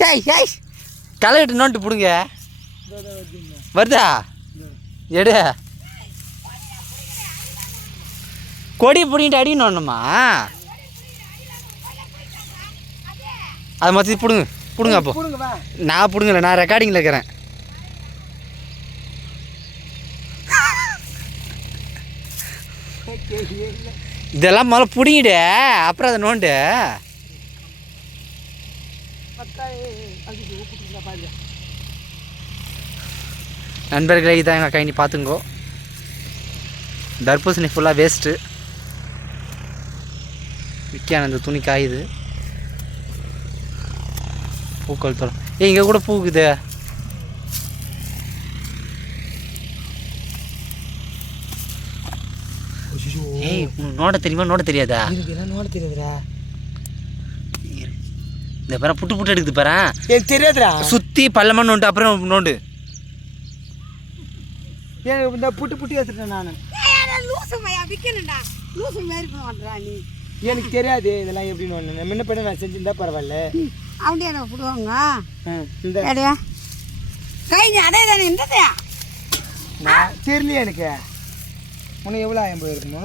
ஏய் ஏய். களையிட்டு நோண்டு பிடுங்க. வருதா? எடு. கொடி பிடிங்கிட்டு அடி நோண்டணுமா அது மொத்தம் பிடுங்க. பிடுங்க அப்போ. நான் பிடுங்கல நான் ரெக்கார்டிங்கில் இருக்கிறேன். இதெல்லாம் முதல்ல பிடிங்கிடு அப்புறம் அதை நோண்டு அக்கா அது கூப்பிட்டுருக்கா பாருங்க நண்பர்களே இதான் எங்கள் கைனி பார்த்துங்கோ தர்பூசணி ஃபுல்லாக வேஸ்ட்டு விற்கான அந்த துணி காயுது. பூக்கள் தரும் ஏ இங்கே கூட பூக்குது ஏய் நோட தெரியுமா? நோட தெரியாதா? நோட தெரியாதுடா? இந்த பேர புட்டு புட்டு எடுக்குது பாரு. எனக்கு தெரியாதுடா. சுற்றி பள்ளமாக நோண்டு அப்புறம் நோண்டு. எனக்கு இந்த புட்டு புட்டு எடுத்துட்டேன் நான். லூசு பையா விற்கணும்டா லூசு மாரி பண்ணுறா நீ. எனக்கு தெரியாது இதெல்லாம் எப்படின்னு ஒன்று முன்ன பின்ன நான் செஞ்சிருந்தா பரவாயில்ல. அப்படியே நான் விடுவாங்க இந்த. ஏடியா கை அதே தானே இருந்தது நான் தெரியலையே எனக்கு. உனக்கு எவ்வளோ ஆயம் போயிருக்குமோ?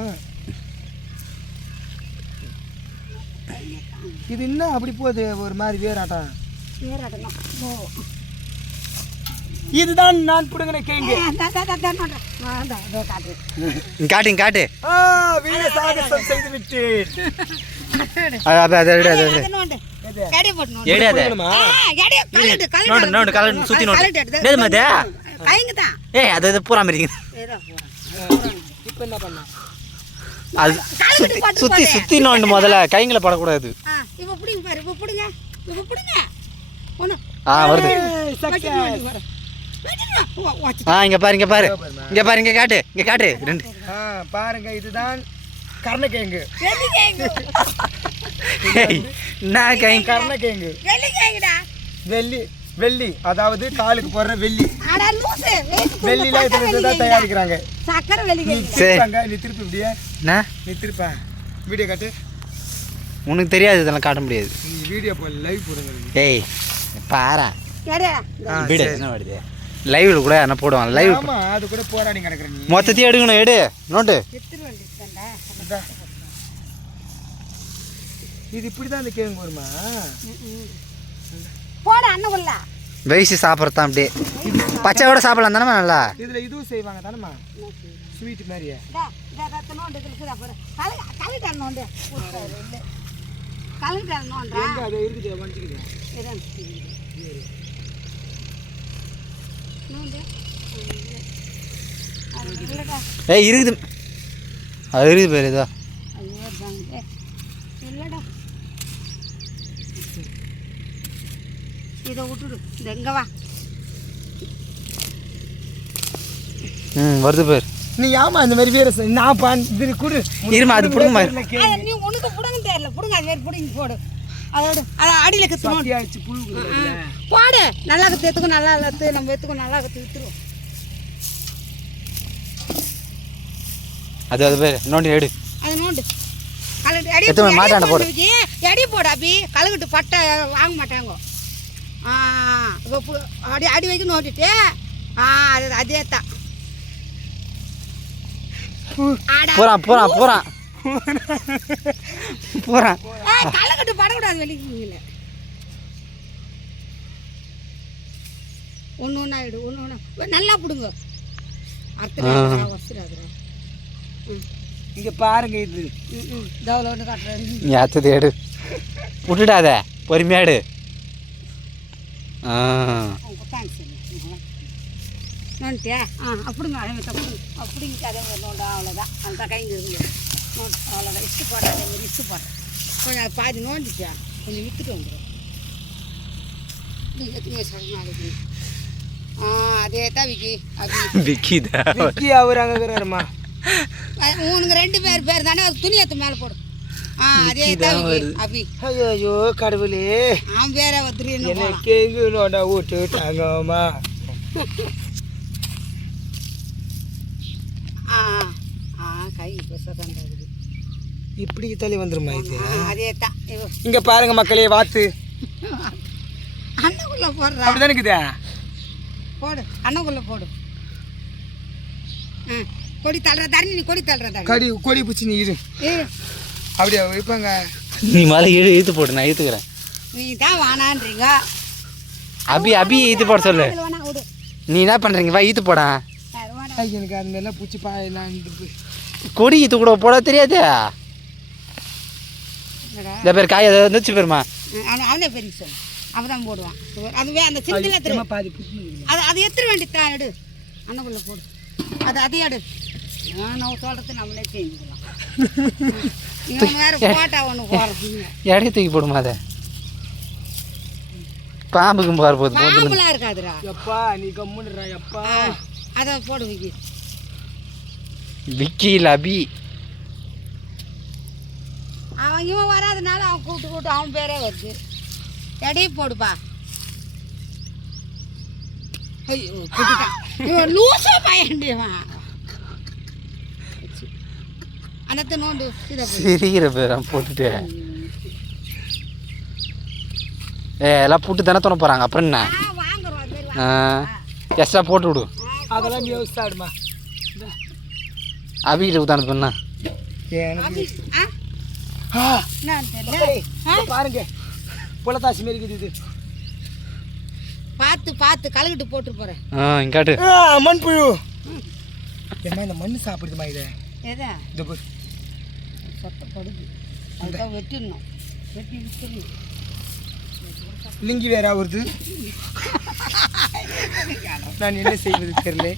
இது இன்னும் அப்படி போகுது ஒரு மாதிரி வேறாட்டம் ஓ. இதுதான் நான் பிடுங்கின கேங்கு காட்டு. இங்க காட்டு. வீர சாகசம் செய்து விட்டு அது ஏய் பூரா. இப்போ என்ன பண்ண? அது சுற்றி சுற்றி நோண்டு முதல்ல. கைங்களை படக்கூடாது. ஆ இப்போ பிடிங்க பாரு இப்போ பிடிங்க. இப்போ பிடிங்க. ஒன்று ஆ வருது. ஆ இங்கே பாரு. இங்கே பாரு இங்கே பாரு. இங்கே காட்டு இங்கே காட்டு. ரெண்டு. ஆ பாருங்க இதுதான் கர்ணக்கிழங்கு. ஏய் நான் கை கர்ணக்கிழங்கு வெள்ளி. வெள்ளி அதாவது காலுக்கு போடுற வெள்ளி. வெள்ளில தான் தயாரிக்கிறாங்க. சக்கரை. திருப்பாங்க நீ திருப்பி இப்படியே. என்ன? நீ திருப்ப வீடியோ காட்டு. உனக்கு தெரியாது இதெல்லாம் காட்ட முடியாது. நீ வீடியோ போ லைவ் போடுங்க. ஏய் பாரா எடா ஆ, விடு சரி. என்ன வருது லைவ்ல கூட என்ன போடுவான்? லைவ் ஆமா அது கூட போராடி கிடக்குற நீ. மொத்தத்தையும் எடுக்கணும் எடு. நோட்டு. இது இப்படி தான் இந்த. கிழங்கு வருமா? போட அண்ணகுள்ள வயசு சாப்பிட்றது தான் அப்படியே பச்சையோட சாப்பிடலாம் தானே நல்லா? இதுல இதுவும் செய்வாங்க தானேம்மா? ஸ்வீட் மாதிரியே. நோண்டு இருக்குதா அது இருக்குது. பேர் இதோ. இல்லடா. இதை விட்டுடு. இது எங்க வா. ம் வருது பேர். நீ ஆமா இந்த மாதிரி வேற செய்- நான் பான் இது குடு இருமா, அது புடுங்கம்மா. அது நீ உனக்கு புடுங்க தெரியல. புடுங்க அது மாதிரி புடுங்கி போடு. அதோட அதை அடியில் கத்து நோண்டு அடிச்சு புழு போடு. நல்லா கத்து எத்துக்கும் நல்லா கத்து. நம்ம எத்துக்கும் நல்லா கத்து வித்துருவோம் அது அது பேர். நோண்டி எடு. அது நோண்டு. கலட்டு மாட்டாண்ட போடு. எடி போடு அபி. கலக்கிட்டு பட்டை வாங்க மாட்டாங்க. பு- அடி அடி வைக்க நோண்டிட்டு ஆ அது அதே தான் ஆடா. போகிறான் போகிறான் போகிறான் கலக்கட்டு படக்கூடாது வெளியே ஒன்று ஒன்றா ஆகிடு ஒன்று ஒன்றா நல்லா பிடுங்க. இங்க பாருங்க இது. தவளை ஒன்று காட்டுறேன். நீ அத்தது எடு. விட்டுடாத. பொறுமையா எடு. ஆ தேங்க்ஸ் நோண்டியா ஆ அப்படிங்க அப்படிங்க அதே மாதிரி நோண்டா அவ்வளோதான் அந்த கைங்க இருக்கு நோண்டு அவ்வளோதான் இஷ்டு போட அதே மாதிரி இஷ்டு கொஞ்சம் பாதி நோண்டிச்சா கொஞ்சம் விற்றுட்டு வந்துடும் நீங்கள் எத்தனை நாளைக்கு ஆ அதே தான் விக்கி. அப்படி விக்கி. அவர் அங்க இருக்கிறாருமா உனக்கு ரெண்டு பேர் பேர் தானே அது துணி எடுத்து மேலே போடும் அதே தான். அப்படி ஐயோ கடவுளே. அவன் போகலாம் எனக்கு எங்க நோண்டா விட்டுட்டாங்கம்மா ஆ ஆ கை பெருசாக இப்படி தள்ளி வந்துருமா இது? அதே தான். இங்க பாருங்க மக்களே வாத்து. அண்ணக்குள்ளே போடுறா. அப்படிதானே இருக்குதா. போடு அண்ணக்குள்ளே போடு. கொடி தள்ளுற தண்ணி நீ கொடி தள்ளுற தண்ணி. கடி கொடி பிடிச்சி நீ இரு. அப்படியே வைப்பாங்க. நீ மேலே இழு இழுத்து போடு நான் இழுத்துக்கிறேன். நீ தான் வேணான்றீங்க அபி அபி ஈத்து போட சொல்லு. நீ என்ன பண்ணுறீங்க வா ஈத்து போடா. அது எனக்கு அது மாதிரிலாம் பூச்சி பாயலாம் கொடி ஈத்து கூட போட தெரியாது. இந்த பேர் காய் அதை வந்துச்சு பேருமா அவன் பெரிய சொல்லு அவன் தான் போடுவான். அதுவே அந்த சின்னதில் எத்திரு பாதி பூச்சி அது அது எத்திர வேண்டியதான் எடு. அண்ணக்குள்ளே போடு. அது அதையும் எடு. நான் சொல்கிறது நம்மளே செஞ்சுக்கலாம் எடைய தூக்கி போடுமா அதை? பாம்புக்கும் பாரு போது பாம்புலாம் இருக்காதுடா. எப்பா நீ கம்முன்னுறா எப்பா. அதை போடு விக்கி. விக்கியில் அபி. அவன் இவன் வராதனால அவன் கூப்பிட்டு கூப்பிட்டு அவன் பேரே வருது. எடையை போடுப்பா. ஐயோ இவன் லூசா பையன்டிவன் அனத்தை நோண்டு. சிரிக்கிற பேர் போட்டுட்டு. ஏ எல்லாம் புட்டு தானே தோண போகிறாங்க அப்புறம் என்ன. எக்ஸ்ட்ரா போட்டு விடு. அதெல்லாம் நீ யோசிச்சாடுமா அபிகிட்ட உத்தானது பண்ணா பாருங்க. புலத்தாசி மாரி இருக்குது இது. பார்த்து பார்த்து கலக்கிட்டு போட்டு போகிறேன் ஆ இங்காட்டு ஆ, மண்புழு. ஏம்மா இந்த மண் சாப்பிடுதுமா இதை? எதா? இந்த சொத்தப்படுது. அதுதான் வெட்டிடணும். வெட்டி விட்டுடணும். லிங்கி வேற வருது. நான் என்ன செய்வது தெரியல.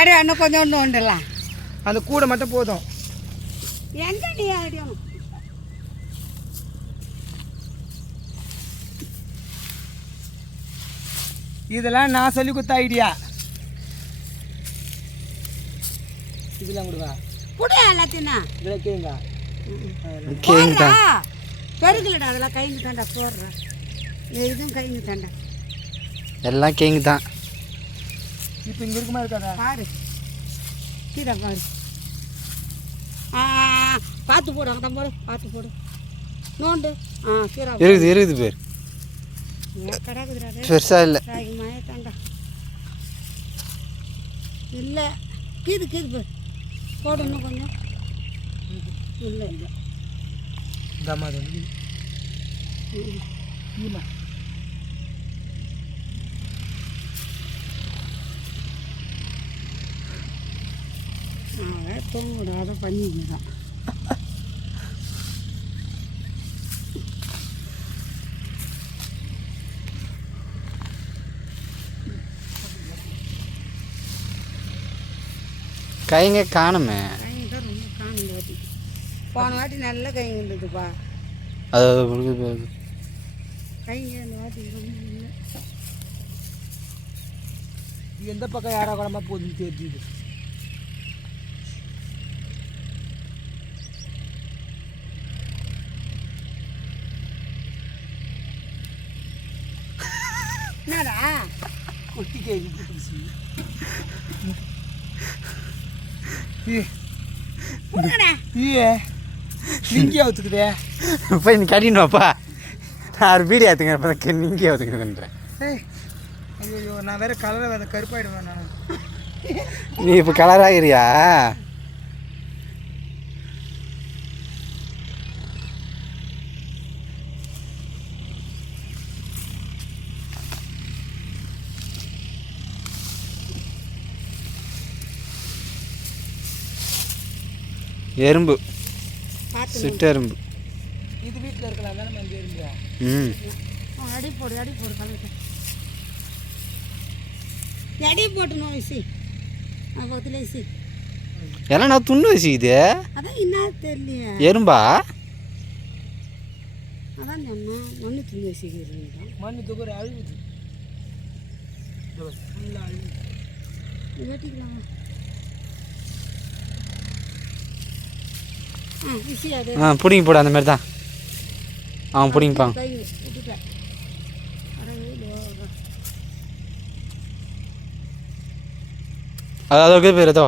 அடி இன்னும் கொஞ்சம் ஒன்று உண்டுலாம். அந்த கூடை மட்டும் போதும். எங்க நீ அடியணும் இதெல்லாம் நான் சொல்லி கொடுத்த ஐடியா இதெல்லாம் கொடுவா குடு எல்லாத்தையும் இதெல்லாம் கேங்க கேங்க போடுறா. பெருக்கலடா அதெல்லாம் கைங்க தாண்டா போடுறேன் இதுவும் கைங்க தாண்டா எல்லாம் கேங்கு தான். இப்போ இங்கே இருக்குமா இருக்காதா? பாரு. கீழே பாரு. ஆ பார்த்து போடு அங்கே போடு பார்த்து போடு. நோண்டு. ஆ கீரை இருக்குது இருக்குது பேர். பெருசாக இல்லை. தாண்டா இல்லை. கீது கீது பாரு. போடு இன்னும் கொஞ்சம். இல்லை. இல்லை தம்மா தம்பி ம். ஈமா அவன் தூங்கிடாத பண்ணிக்கிறான் கைங்க காணுமே. போன வாட்டி நல்ல கைங்க இருந்ததுப்பா. அது. கைங்க இந்த வாட்டி எந்த பக்கம் யாரா குழம்பா போகுதுன்னு தெரியுது. என்னடா? கொட்டி கேக்கு புட்டுச்சு லிங்கி அவுத்துக்குதே. போய் நீ கட்டின்னு வாப்பா. வீடியோ எடுத்துக்கிறேன் நீங்கள் எடுத்துக்கிறேன்றேன் ஏய் ஐயோ நான் வேற கலரை வேற கருப்பாயிடுவேன் நான். நீ இப்போ கலராகிறியா எறும்பு. சிட்டெரும்பு. இது வீட்டில் இருக்கலாம் தானே நம்ம இருங்க ம். அடி போடு அடி போடு கலக்க அடி போட்டு நோ இசி. பக்கத்தில் இசி. எல்லாம் நான் துண்ணு வச்சுக்குது அதான் என்ன தெரியலையே. எறும்பா? அதான் சொன்னேன் மண்ணு துணி வச்சுக்கிறேன் மண் துப்புற அழுகுது ஃபுல்லாக அழுகுது வெட்டிக்கலாமா? ஆ பிடிங்க அது போடு அந்த மாதிரி தான் அவன் பிடிங்கப்பான் அதாவது பேர் ஏதோ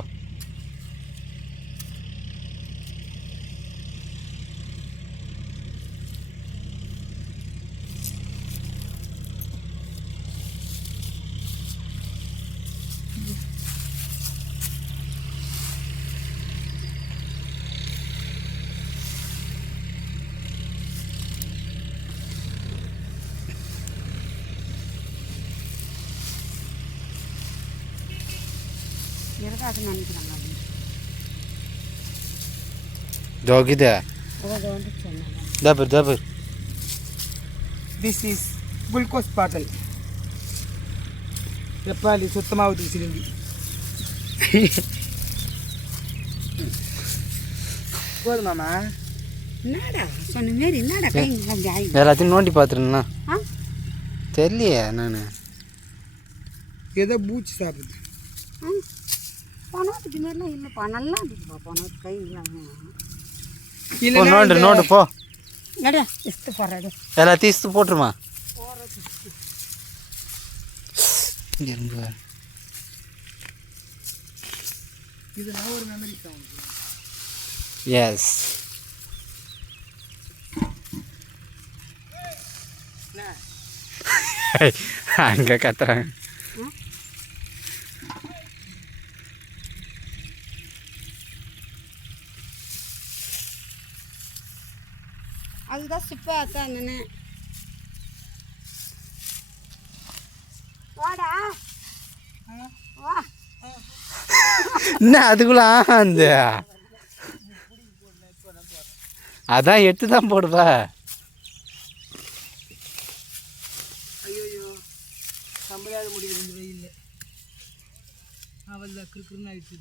இருக்காதுன்னு நினைக்கிறாங்க அது. ஜோகிதே தபர் தபர் திஸ் இஸ் குளுக்கோஸ் பாட்டில் எப்பாலி சுத்தமாக ஊற்றி சிலிண்டி போதுமாம்மா என்னடா சொன்ன மாரி என்னடா கை எல்லாத்தையும் நோண்டி பார்த்துருண்ணா தெரியலையே நான் ஏதோ பூச்சி சாப்பிடுது. பணத்துக்கு மாரிலாம் இல்லைப்பா. நல்லா இருந்துச்சுப்பா பணத்து கை இல்லாமல் நோண்டு நோண்டு போ. எடா இஸ்து போடுறாடு எல்லாத்தையும் இஸ்து போட்டுருமா? இங்க இருந்து பாரு. இதெல்லாம் ஒரு மெமரி தான் எஸ் அங்கே கத்துறாங்க. அதுதான் சுப்பா தான் நினை வாடா. வா. என்ன அதுக்குள்ள அந்த. அதான் எடுத்து தான் போடுவா. ஐயோ நம்மளால முடியல இந்த வெயில்ல. அவள் கிறுக்குன்னு ஆயிடுச்சு